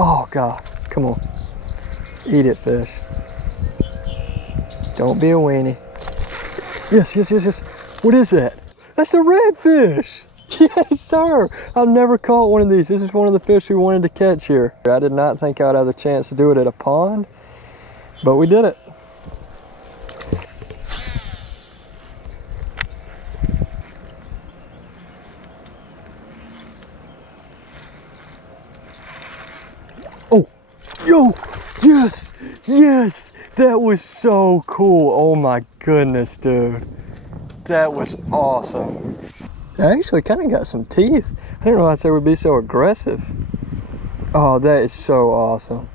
Oh God, come on. Eat it, fish. Don't be a weenie. Yes, yes, yes, yes. What is that? That's a redfish. Yes, sir. I've never caught one of these. This is one of the fish we wanted to catch here. I did not think I'd have the chance to do it at a pond, but we did it. Oh, yo, yes, yes. That was so cool. Oh my goodness, dude. That was awesome. It actually kind of got some teeth. I didn't realize they would be so aggressive. Oh, that is so awesome.